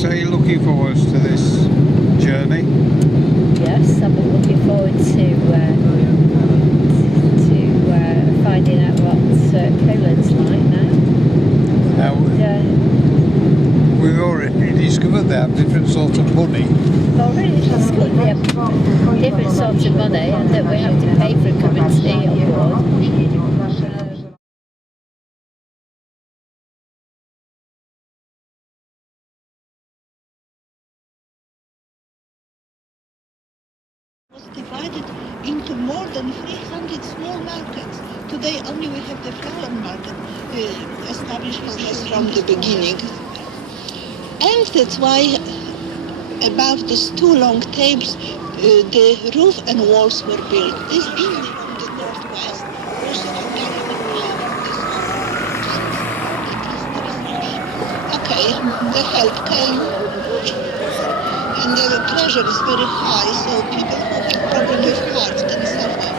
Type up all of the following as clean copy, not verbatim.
Doris, are you looking forward to this journey? Yes, I'm looking forward to finding out what Poland's like now. Now, And, we've already discovered they have different sorts of money. I've already discovered we have different sorts of money and that we have to pay for a cup of tea on board. Was divided into more than 300 small markets. Today only we have the flower market established from the beginning. And that's why above these two long tables the roof and walls were built. This building from the northwest was okay, the help came and the pressure is very high, so people who have problem with hearts can suffer.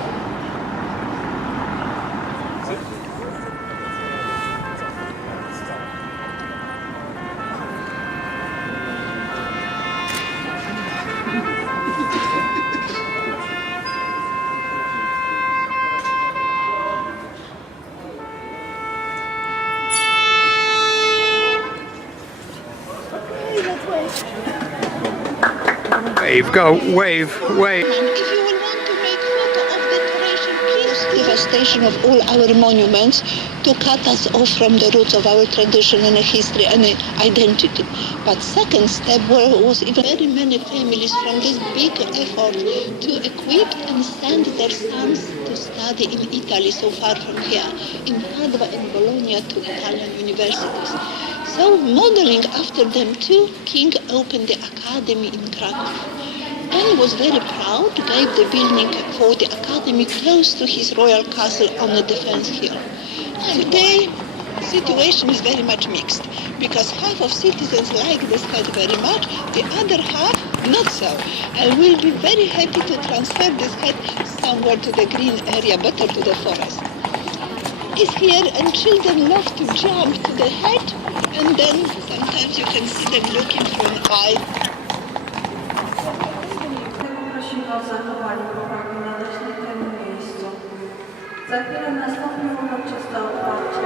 Wave, go, wave, wave. If you will want to make photo of decoration, please. Devastation of all our monuments to cut us off from the roots of our tradition and history and identity. But second step was even very many families from this big effort to equip and send their sons to study in Italy, so far from here, in Padua and Bologna, to Italian universities. So modeling after them too, King opened the academy in Krakow. And was very proud, gave the building for the academy close to his royal castle on the defense hill. Today, the situation is very much mixed, because half of citizens like this head very much, the other half not so. I will be very happy to transfer this head somewhere to the green area, better to the forest. It's here, and children love to jump to the head, and then sometimes you can see them looking from an eye. Prosimy o zachowanie powagi należnej temu miejscu. Za chwilę nastąpi uroczyste otwarcie.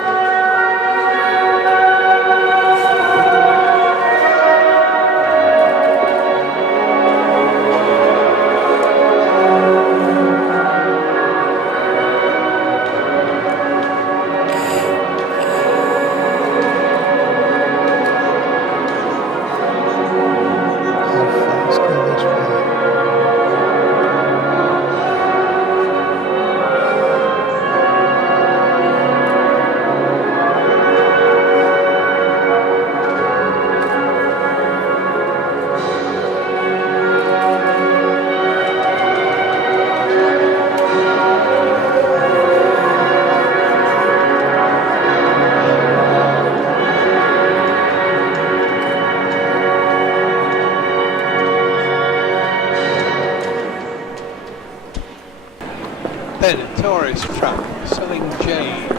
Then a tourist truck selling jade.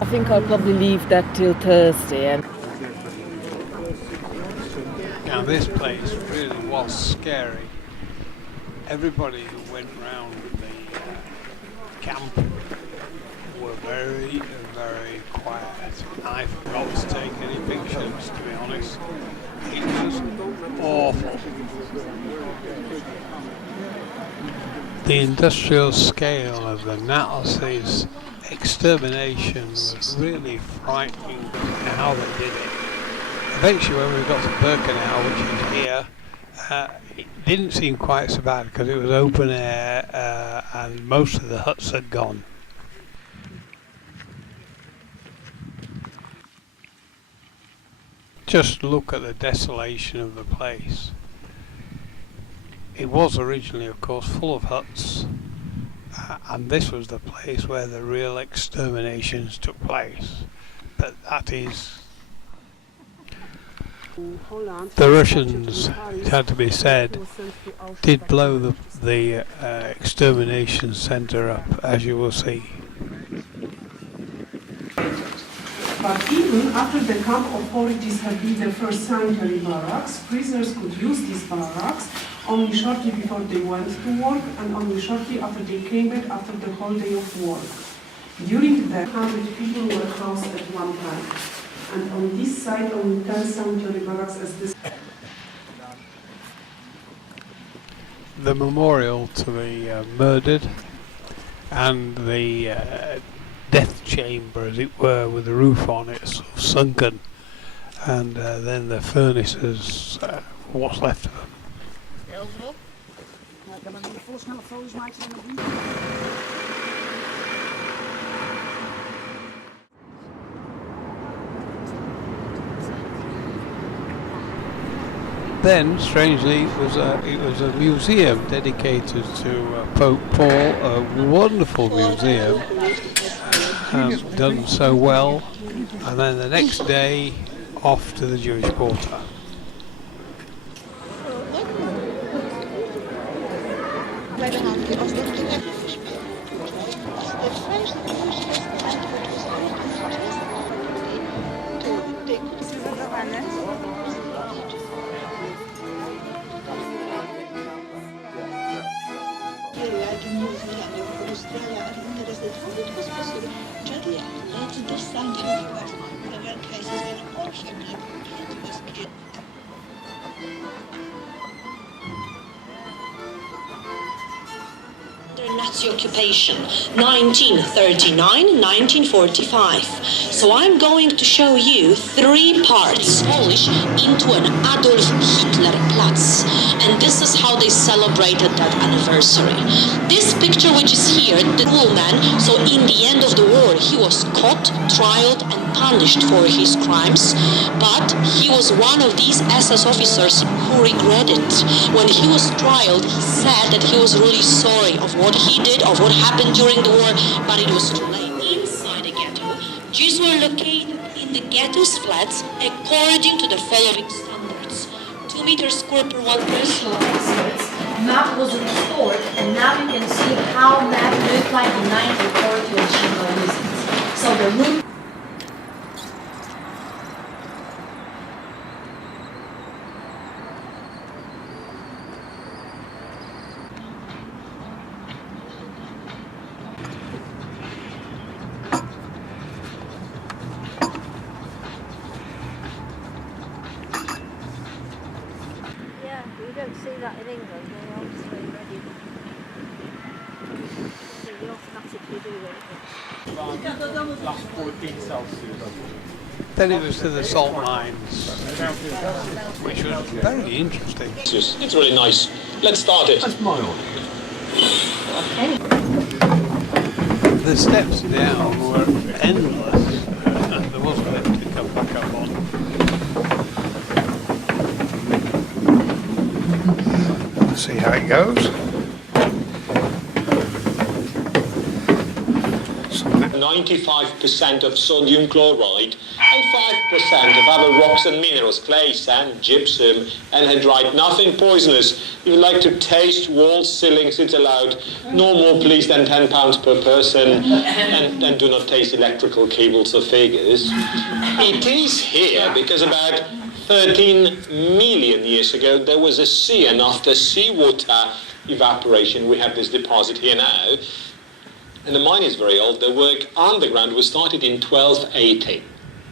I think I'll probably leave that till Thursday. Now this place really was scary. Everybody who went round the camp were very, very quiet. I forgot to take any pictures, to be honest. It was awful. The industrial scale of the Nazis' extermination was really frightening, how they did it. Eventually when we got to Birkenau, which is here, it didn't seem quite so bad because it was open air and most of the huts had gone. Just look at the desolation of the place. It was originally, of course, full of huts, and this was the place where the real exterminations took place. But that is... The Russians, it had to be said, did blow the extermination centre up, as you will see. But even after the camp authorities had built the first sanitary barracks, prisoners could use these barracks only shortly before they went to work and only shortly after they came back after the whole day of work. During that, 100 people were housed at one time. And on this side, only 10 sanitary barracks as this. The memorial to the murdered and the death chamber, as it were, with the roof on it, sort of sunken, and then the furnaces, what's left of them. Then, strangely, it was a museum dedicated to Pope Paul, a wonderful museum, done so well. And then the next day, off to the Jewish Quarter. Nazi occupation, 1939-1945. So I'm going to show you 3 parts Polish into an Adolf Hitler Platz. And this is how they celebrated that anniversary. This picture which is here, the woman, so in the end of the war he was caught, trialed and punished for his crimes, but he was one of these SS officers who regretted. When he was trialed, he said that he was really sorry of what he did, of what happened during the war, but it was too late. Inside the ghetto, Jews were located in the ghetto's flats according to the following standards. 2 meters square per 1 person. Map was restored, and now you can see how map looked like in 1940 when Schindler used it. So the room. We don't see that in England, they're obviously ready. They automatically do it. Then it was to the salt mines, which was very interesting. It's really nice. Let's start it. That's my order. The steps down were endless. There was a lift to come back up on. See how it goes. 95% of sodium chloride and 5% of other rocks and minerals, clay, sand, gypsum, anhydrite, nothing poisonous. If you like to taste walls, ceilings, it's allowed. No more, please, than £10 per person, and do not taste electrical cables or figures. It is here because about 13 million years ago there was a sea, and after seawater evaporation we have this deposit here now. And the mine is very old. The work underground was started in 1280.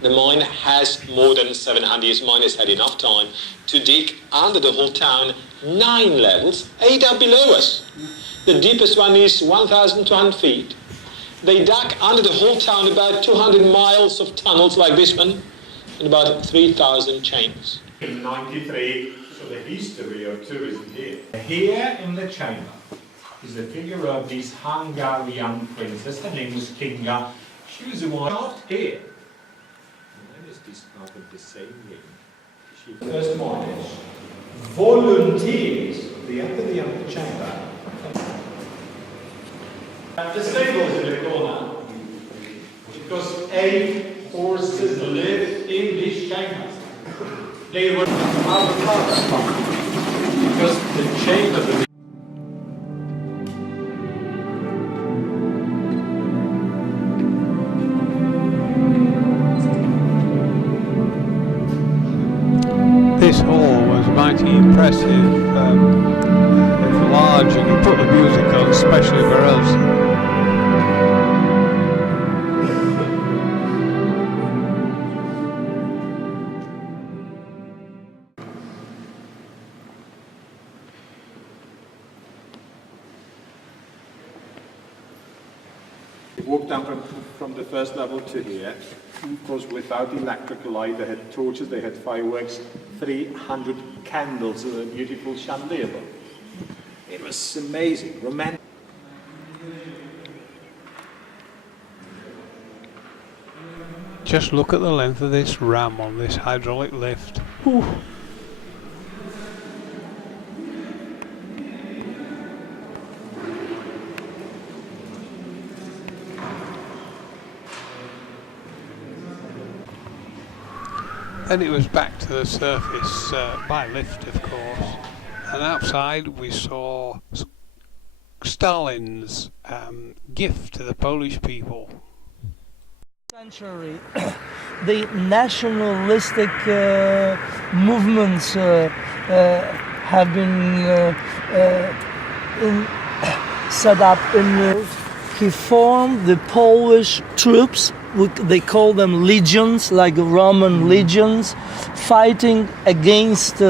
The mine has more than 700 years. Miners had enough time to dig under the whole town 9 levels, 8 are below us. The deepest one is 1,200 feet. They dug under the whole town about 200 miles of tunnels like this one, and about 3,000 chains. In 93, so the history of tourism here. Here in the chamber is the figure of this Hungarian princess. Her name was Kinga. She was the one not here. And then is this part of the same ring. First morning, volunteers, the end of the antechamber. The stables in the corner, because 8 horses live in this chamber. They were out of part because the chamber. This hall was mighty impressive. It's large, and you put the music on, especially for us. Walked down from the first level to here. Of course, without electrical light, they had torches, they had fireworks, 300 candles, a beautiful chandelier. It was amazing, romantic. Just look at the length of this ram on this hydraulic lift. Whew. Then it was back to the surface by lift, of course, and outside we saw Stalin's gift to the Polish people. Century, the nationalistic movements have been set up in. He formed the Polish troops. They call them legions, like Roman legions, fighting against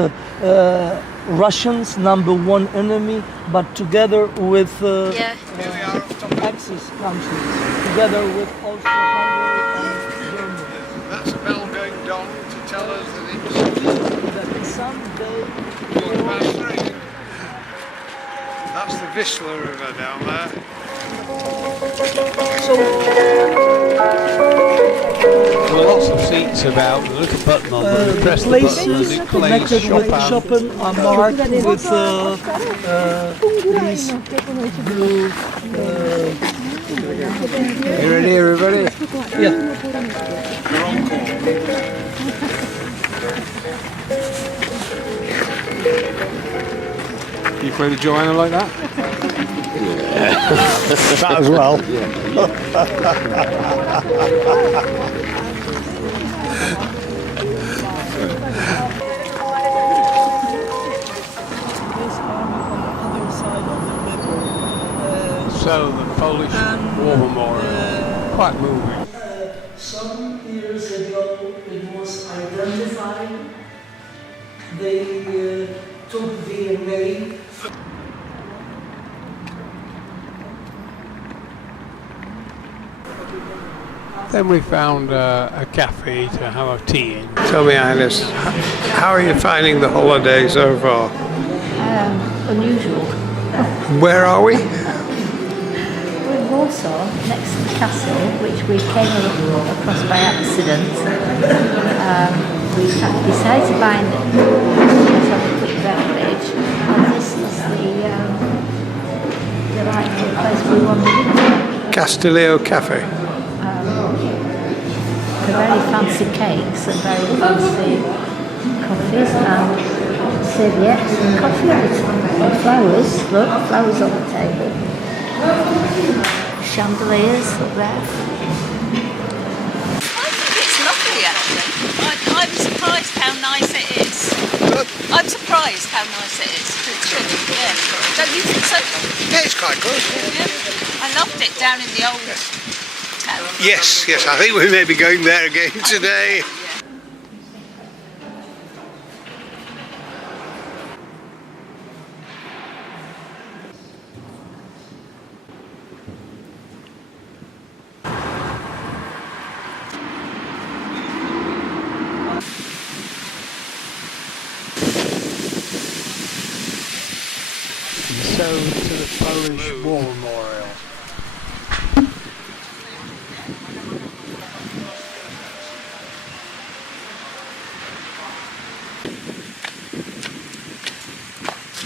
Russians, #1 enemy, but together with Axis countries, together with Austria-Hungary and Germany. That's a bell going down to tell us that it's someday. That's the Vistula River down there. There were lots of seats about, a little button on them, you press the button and it plays Chopin are marked with these blue... You ready, everybody? Yeah. You're on call. You play the Joanna like that? That as well. So the Polish War Memorial, quite moving. Some years ago it was identified. They took DNA. Then we found a cafe to have a tea in. Tell me, Ines, how are you finding the holiday so far? Unusual. Where are we? We're in Warsaw, next to the castle, which we came across by accident. We decided to buy a quick beverage, and this is the delightful place we wanted into. Castileo Cafe. Very fancy cakes and very fancy coffees and serviettes and coffee and flowers. Look, flowers on the table. Chandeliers up there. I think it's lovely actually. I'm surprised how nice it is. I'm surprised how nice it is. It's really, yeah. Don't you think so? Yeah, it's quite good. Yeah. I loved it down in the old town. Yes, yes, I think we may be going there again today. So to the Polish War Memorial.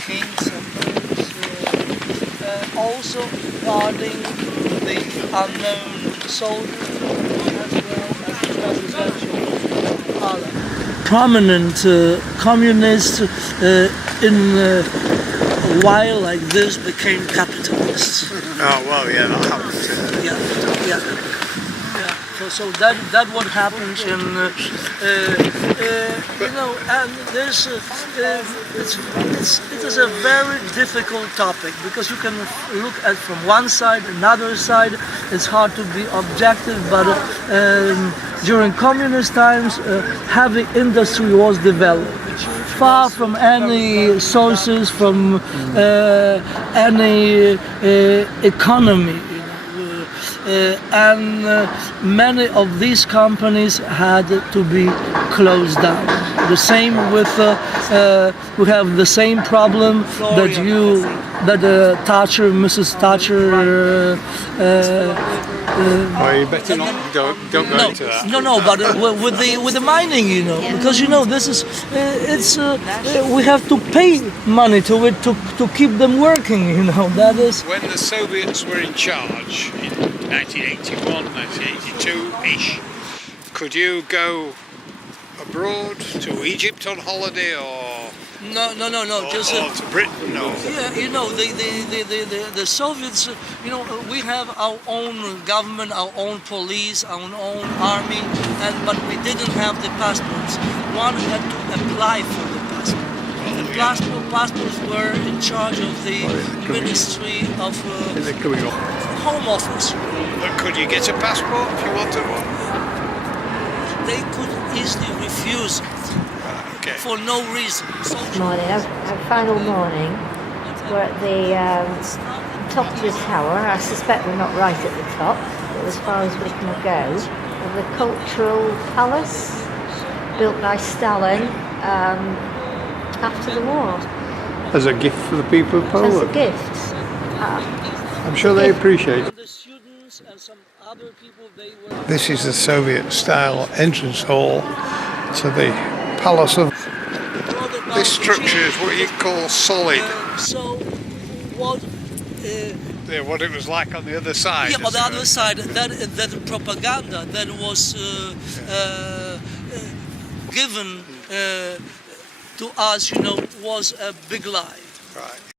Kings and also guarding the unknown soldier as well as the presidential palace. Prominent communists in a while like this became capitalists. Oh, well, yeah, that happens. Yeah. So that what happens in you know, and there's it is a very difficult topic because you can look at from one side, another side. It's hard to be objective, but during communist times, heavy industry was developed. Far from any sources, from any economy. And many of these companies had to be closed down. The same with we have the same problem that Thatcher, Mrs. Thatcher. Well, you better not don't go into that. No, but with the mining, you know, because you know this is we have to pay money to it to keep them working, you know. That is When the Soviets were in charge in 1981, 1982-ish, could you go abroad to Egypt on holiday or no, just to Britain? No. Yeah, you know, the Soviets, you know, we have our own government, our own police, our own army, but we didn't have the passports. One had to apply for the passport. The passports were in charge of the Ministry of Home Office. But could you get a passport if you wanted one? They could easily refuse it. For no reason. Morning, our final morning. We're at the top of this tower. I suspect we're not right at the top, but as far as we can go. Of the Cultural Palace, built by Stalin after the war. As a gift for the people of Poland. As a gift. I'm sure they appreciate it. This is the Soviet-style entrance hall to the Palace of... This structure is what you call solid. So what... Yeah, what it was like on the other side. Yeah, on the other side, that propaganda that was given to us, you know, was a big lie. Right.